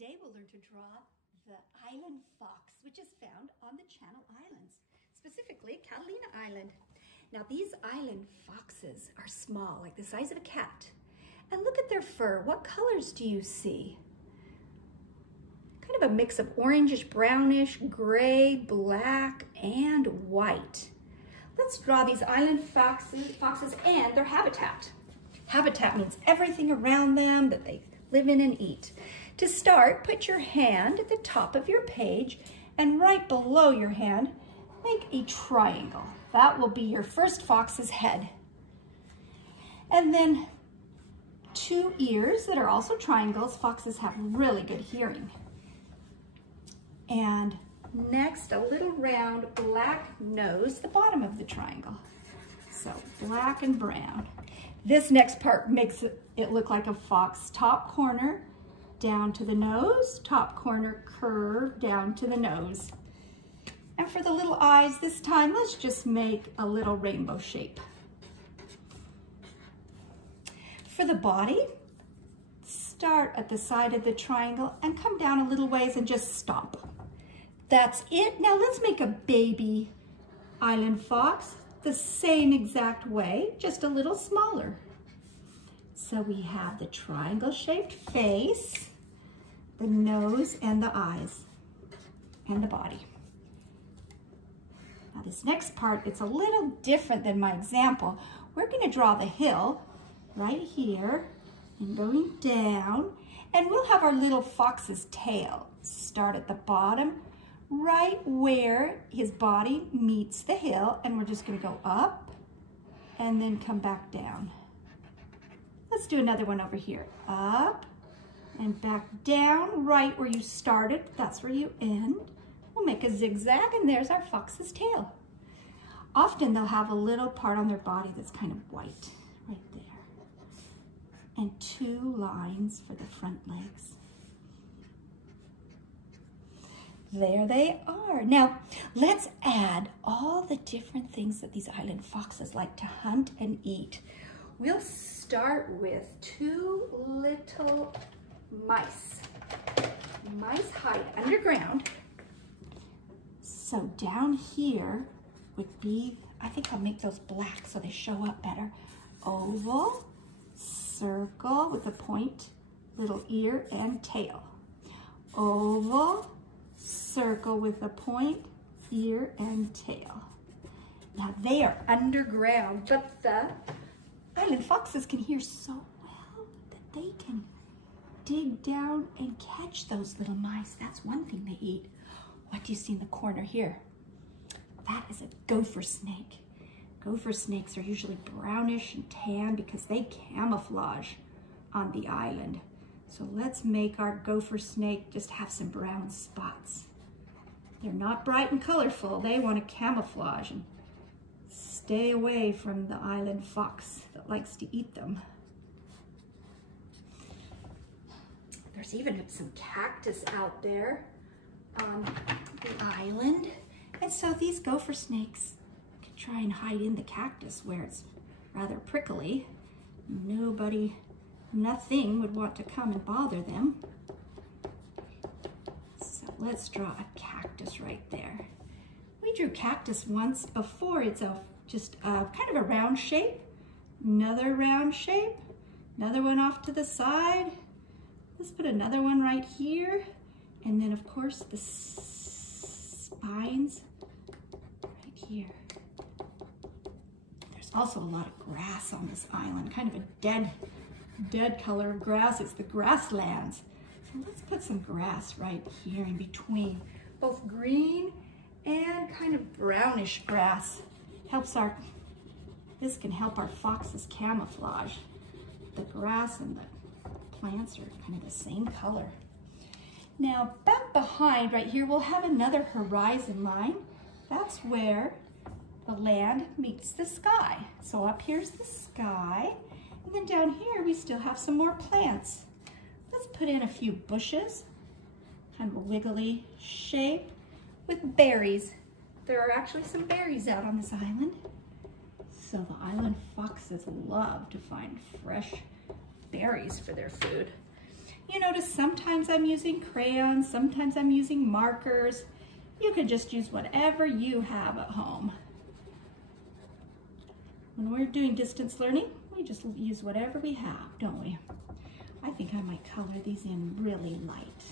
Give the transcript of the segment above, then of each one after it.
Today we'll learn to draw the island fox, which is found on the Channel Islands, specifically Catalina Island. Now these island foxes are small, like the size of a cat. And look at their fur. What colors do you see? Kind of a mix of orangish, brownish, gray, black, and white. Let's draw these island foxes and their habitat. Habitat means everything around them that they live in and eat. To start, put your hand at the top of your page and right below your hand, make a triangle. That will be your first fox's head. And then 2 ears that are also triangles. Foxes have really good hearing. And next, a little round black nose, the bottom of the triangle. So black and brown. This next part makes it look like a fox. Top corner down to the nose, top corner curve down to the nose. And for the little eyes this time, let's just make a little rainbow shape. For the body, start at the side of the triangle and come down a little ways and just stop. That's it. Now let's make a baby island fox the same exact way, just a little smaller. So we have the triangle-shaped face, the nose, and the eyes, and the body. Now this next part, it's a little different than my example. We're going to draw the hill right here and going down, and we'll have our little fox's tail start at the bottom, right where his body meets the hill, and we're just going to go up and then come back down. Let's do another one over here. Up and back down, right where you started. That's where you end. We'll make a zigzag, and there's our fox's tail. Often they'll have a little part on their body that's kind of white, right there. And 2 lines for the front legs. There they are. Now, let's add all the different things that these island foxes like to hunt and eat. We'll start with 2 little mice. Mice hide underground. So down here would be, I think I'll make those black so they show up better. Oval, circle with a point, little ear and tail. Oval, circle with a point, ear and tail. Now they are underground, but the island foxes can hear so well that they can dig down and catch those little mice. That's one thing they eat. What do you see in the corner here? That is a gopher snake. Gopher snakes are usually brownish and tan because they camouflage on the island. So let's make our gopher snake just have some brown spots. They're not bright and colorful. They want to camouflage and stay away from the island fox that likes to eat them. There's even some cactus out there on the island. And so these gopher snakes can try and hide in the cactus where it's rather prickly. Nothing would want to come and bother them. So let's draw a cactus right there. We drew cactus once before. It's just kind of a round shape. Another round shape. Another one off to the side. Let's put another one right here. And then of course the spines right here. There's also a lot of grass on this island, kind of a dead color of grass. It's the grasslands. So let's put some grass right here in between, both green and kind of brownish grass. This can help our foxes camouflage. The grass and the plants are kind of the same color. Now back behind right here, we'll have another horizon line. That's where the land meets the sky. So up here's the sky. And then down here, we still have some more plants. Let's put in a few bushes, kind of a wiggly shape with berries. There are actually some berries out on this island. So the island foxes love to find fresh berries for their food. You notice sometimes I'm using crayons, sometimes I'm using markers. You could just use whatever you have at home. When we're doing distance learning, we just use whatever we have, don't we? I think I might color these in really light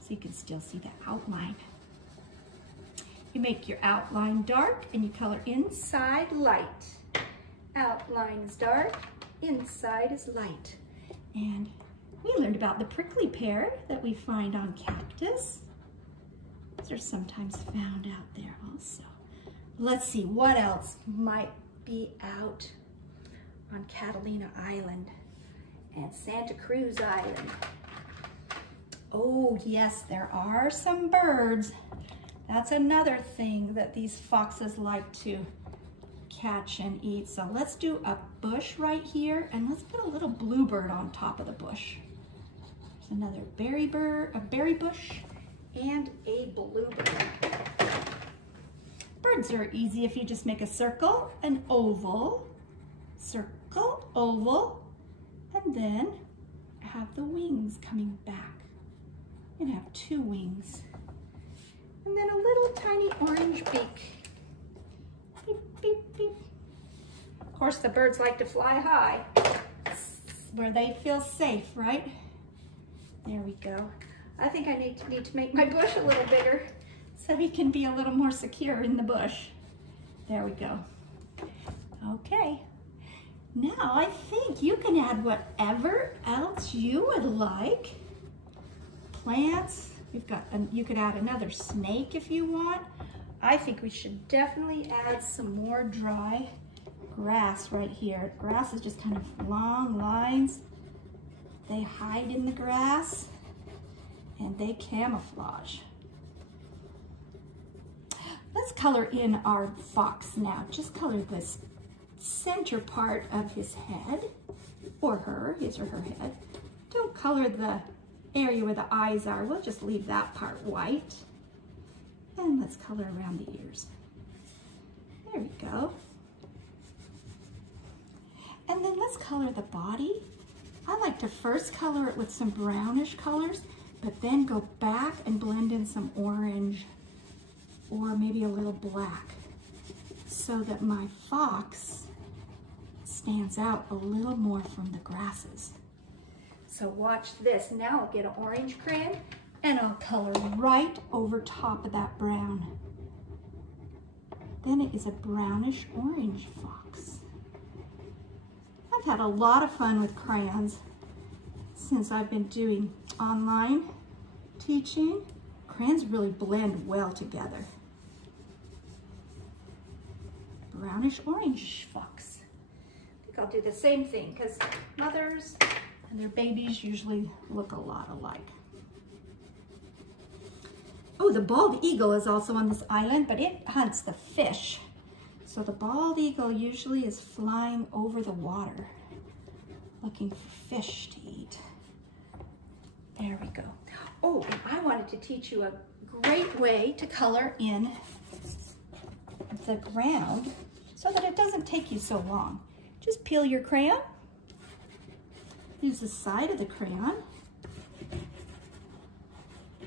so you can still see the outline. You make your outline dark and you color inside light. Outline is dark, inside is light. And we learned about the prickly pear that we find on cactus. Those are sometimes found out there also. Let's see what else might be out on Catalina Island and Santa Cruz Island. Oh yes, there are some birds. That's another thing that these foxes like to catch and eat. So let's do a bush right here and let's put a little bluebird on top of the bush. There's another berry bush and a bluebird. Birds are easy if you just make a circle, an oval, circle, oval, and then have the wings coming back. And have 2 wings. And then a little tiny orange beak. Beep, beep, beep. Of course, the birds like to fly high, where they feel safe, right? There we go. I think I need to make my bush a little bigger so he can be a little more secure in the bush. There we go. Okay. Now I think you can add whatever else you would like. Plants. You could add another snake if you want. I think we should definitely add some more dry grass right here. Grass is just kind of long lines. They hide in the grass and they camouflage. Let's color in our fox now. Just color this center part of his head, or her, his or her head. Don't color the area where the eyes are. We'll just leave that part white. And let's color around the ears. There we go. And then let's color the body. I like to first color it with some brownish colors, but then go back and blend in some orange or maybe a little black so that my fox stands out a little more from the grasses. So watch this. Now I'll get an orange crayon and I'll color right over top of that brown. Then it is a brownish orange fox. I've had a lot of fun with crayons since I've been doing online teaching. Crayons really blend well together. Brownish orange fox. I think I'll do the same thing because mothers and their babies usually look a lot alike. Oh, the bald eagle is also on this island, but it hunts the fish. So the bald eagle usually is flying over the water, looking for fish to eat. There we go. Oh, and I wanted to teach you a great way to color in the ground so that it doesn't take you so long. Just peel your crayon. Use the side of the crayon.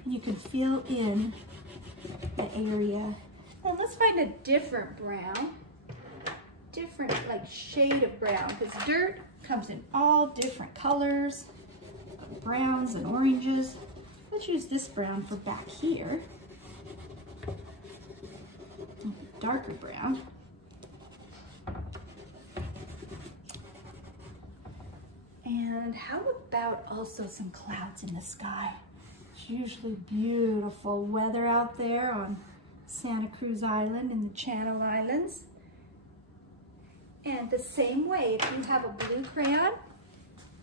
And you can fill in the area. And let's find a different brown. Different like shade of brown, because dirt comes in all different colors. Browns and oranges. Let's use this brown for back here. Darker brown. And how about also some clouds in the sky? It's usually beautiful weather out there on Santa Cruz Island and the Channel Islands. And the same way, if you have a blue crayon,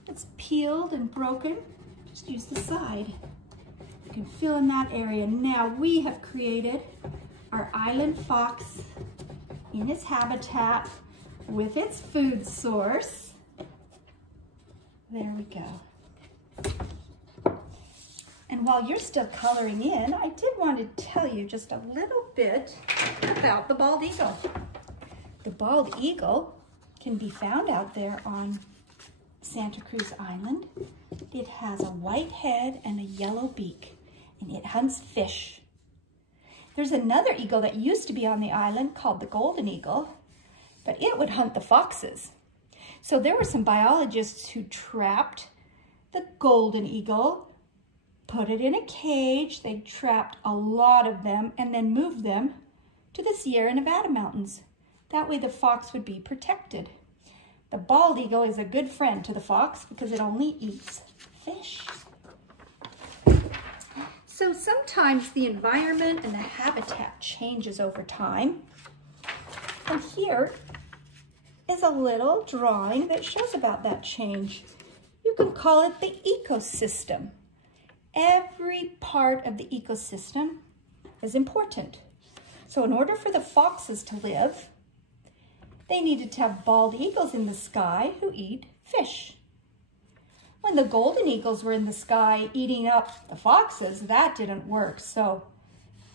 it's peeled and broken, just use the side. You can fill in that area. Now we have created our island fox in its habitat with its food source. There we go. And while you're still coloring in, I did want to tell you just a little bit about the bald eagle. The bald eagle can be found out there on Santa Cruz Island. It has a white head and a yellow beak, and it hunts fish. There's another eagle that used to be on the island called the golden eagle, but it would hunt the foxes. So there were some biologists who trapped the golden eagle, put it in a cage. They trapped a lot of them and then moved them to the Sierra Nevada mountains. That way the fox would be protected. The bald eagle is a good friend to the fox because it only eats fish. So sometimes the environment and the habitat changes over time. And here is a little drawing that shows about that change. You can call it the ecosystem. Every part of the ecosystem is important. So in order for the foxes to live, they needed to have bald eagles in the sky who eat fish. When the golden eagles were in the sky eating up the foxes, that didn't work. So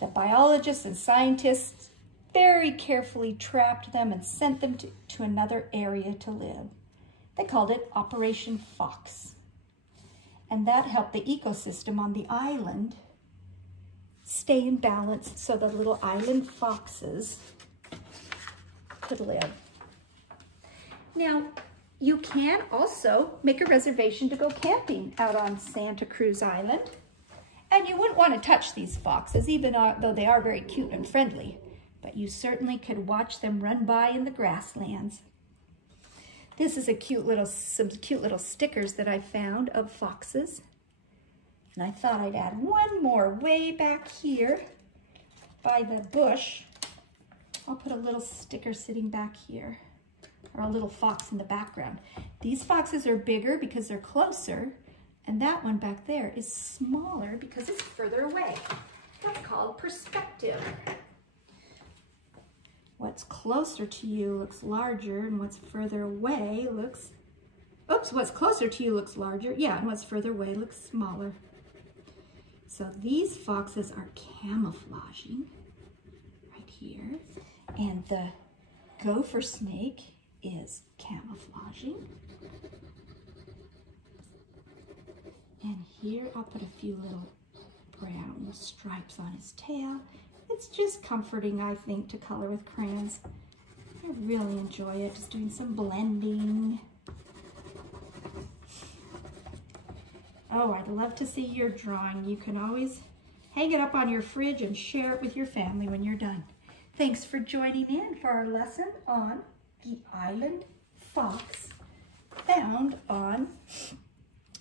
the biologists and scientists very carefully trapped them and sent them to another area to live. They called it Operation Fox. And that helped the ecosystem on the island stay in balance so the little island foxes could live. Now, you can also make a reservation to go camping out on Santa Cruz Island. And you wouldn't want to touch these foxes, even though they are very cute and friendly. But you certainly could watch them run by in the grasslands. This is some cute little stickers that I found of foxes. And I thought I'd add one more way back here by the bush. I'll put a little sticker sitting back here, or a little fox in the background. These foxes are bigger because they're closer, and that one back there is smaller because it's further away. That's called perspective. What's closer to you looks larger, and what's further away looks, what's closer to you looks larger, yeah, and what's further away looks smaller. So these foxes are camouflaging right here, and the gopher snake is camouflaging. And here I'll put a few little brown stripes on his tail. It's just comforting, I think, to color with crayons. I really enjoy it, just doing some blending. Oh, I'd love to see your drawing. You can always hang it up on your fridge and share it with your family when you're done. Thanks for joining in for our lesson on the island fox found on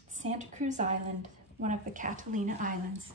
Santa Cruz Island, one of the Catalina Islands.